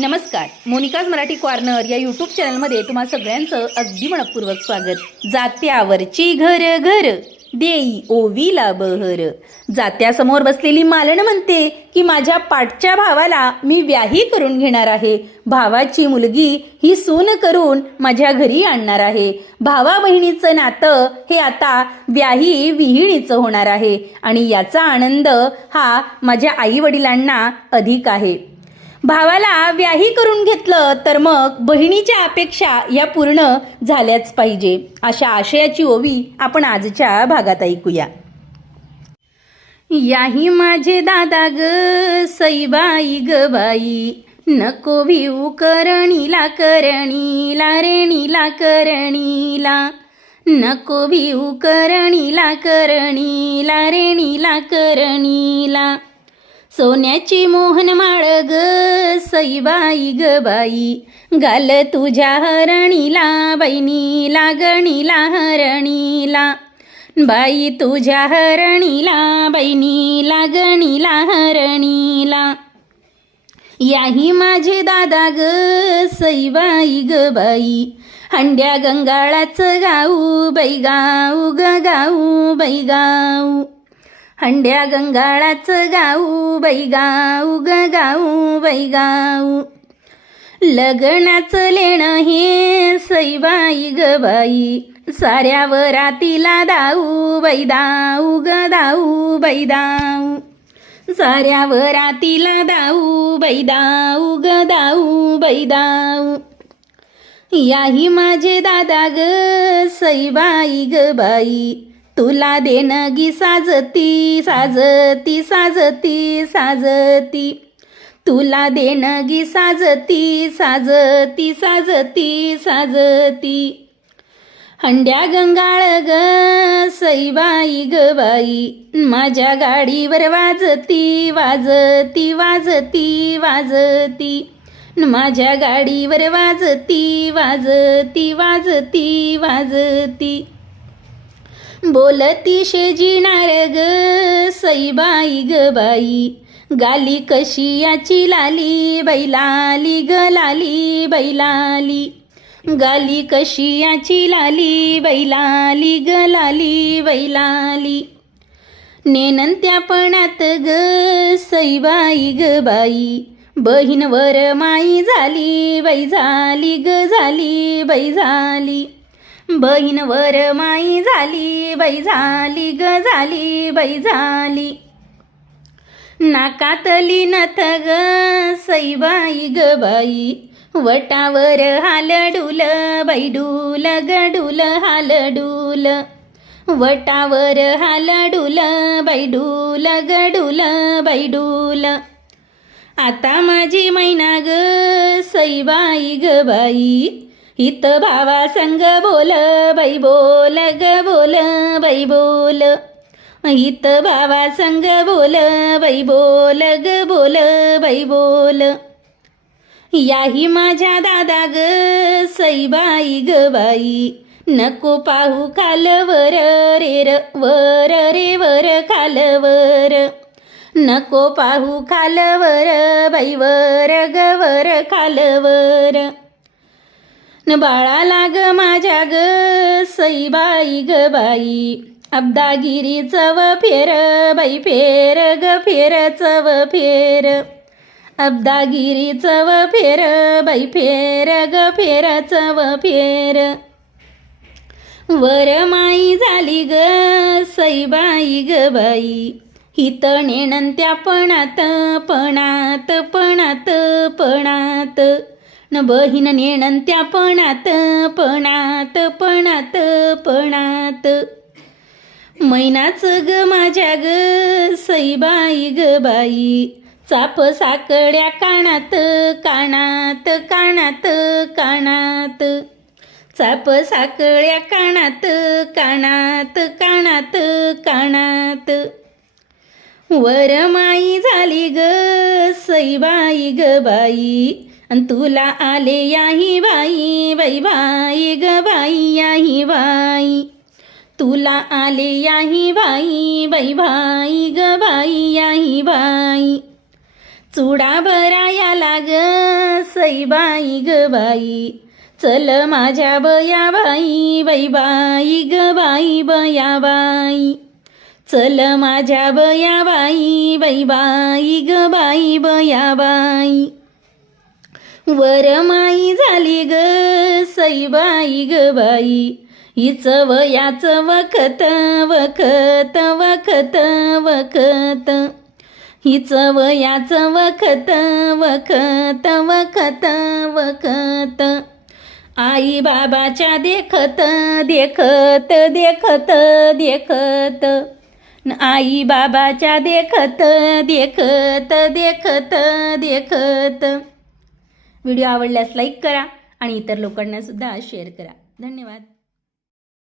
नमस्कार मोनिकाज मराठी कॉर्नर या यूट्यूब चॅनलमध्ये तुम्हा सगळ्यांचं अगदी मनपूर्वक स्वागत. जात्यावरची घर घर देई ओवीला बहर. जात्यासमोर बसलेली मालन म्हणते की माझ्या पाठच्या भावाला मी व्याही करून घेणार आहे. भावाची मुलगी ही सून करून माझ्या घरी आणणार आहे. भावा बहिणीचं नातं हे आता व्याही विहिणीचं होणार आहे आणि याचा आनंद हा माझ्या आई वडिलांना अधिक आहे. भावाला व्याही करून घेतलं तर मग बहिणीच्या अपेक्षा या पूर्ण झाल्याच पाहिजे. अशा आशयाची ओवी आपण आजच्या भागात ऐकूया. याही माझे दादा ग सईबाई ग बाई. नको भिऊ करणीला करणीला रेणीला करणीला. नको भिऊ करणीला करणीला रेणीला करणीला. सोन्याची मोहन माळ ग सईबाई ग बाई. गाल तुझ्या हरणीला बहिणी लागणीला हरणीला. बाई तुझ्या हरणीला बहिणी लागणीला हरणीला. याही माझे दादा ग सईबाई ग बाई. हंड्या गंगाळाचं गाऊ बैगाऊ ग गाऊ बैगाऊ. हंड्या गंगाळाचं गाऊ बैगाऊ ग गाऊ बैगाऊ. लग्नाचं लेणं हे सईबाई ग बाई. साऱ्या वरातीला दाऊ बैदाऊ ग दाऊ बैदाऊ. साऱ्या वरातीला दाऊ बैदाऊ ग दाऊ बैदाऊ. याही माझे दादा ग सईबाई ग बाई. तुला देणगी साजती साजती साजती साजती. तुला देणगी साजती साजती साजती साजती. हंड्या गंगाळ ग सईबाई ग बाई. माझ्या गाडीवर वाजती वाजती वाजती वाजती. माझ्या गाडीवर वाजती वाजती वाजती वाजती. बोलती शेजिणार ग सईबाई ग बाई. गाली कशी याची लाली बैलाली ग लाली बैलाली. गाली कशी याची लाली बैलाली ग लाली बैलाली. नेनंत्यापणात ग सईबाई ग बाई. बहीणवर माई झाली बै झाली ग झाली बै झाली बहीणवर माई झाली बाई झाली ग झाली बाई झाली. नाकातली नथ ग सईबाई ग बाई. वटावर हालडूल बैडूल गडूल हालडूल. वटावर हालडूल बैडूल गडूल बैडूल. आता माझी मैना ग सईबाई ग बाई. हित भावा संग बोल बाई बोल ग बोल बाई बोल हित भावा संग बोल बाई बोल ग बोल बाई बोल याही माझ्या दादा ग सईबाई ग बाई. नको पाहू कालवर रे र वर रे वर कालवर नको पाहू खालवर बाई वर ग वर खालवर न बाळा लाग माझ्या ग सईबाई ग बाई. अब्दागिरी चव फेर बाई फेर ग फेर चव फेर. अब्दागिरी चव फेर बाई फेर ग फेर चव फेर. वर माई झाली ग सईबाई ग बाई. हित नेणंत्या पणात पणात पणात पणात. न बहीण नेणंत्या पणात पणात पणात पणात. मैनाच ग माझ्या ग सईबाई ग बाई. चाप साकड्या कानात कानात कानात कानात. चाप साकळ्या कानात कानात कानात कानात. वर माई झाली ग सईबाई ग बाई. अन तुला आले याही बाई बाई बाई ग बाई याही बाई. तुला आले याही बाई बाई बाई ग बाई याही बाई. चुडा भराया लाग सईबाई ग बाई. चल माझ्या बया बाई बाई बाई ग बाई बया बाई. चल माझ्या बया बाई बाई बाई ग बाई बया बाई. वरमाई झाली ग सईबाई ग बाई. हिच वयाच वखत वखत वखत वखत. हिच वयाच वखत वखत वखत वखत. आई बाबाच्या देखत देखत देखत देखत. आई बाबाच्या देखत देखत देखत देखत. व्हिडिओ आवडल्यास लाईक करा आणि इतर लोकांनासुद्धा शेअर करा. धन्यवाद.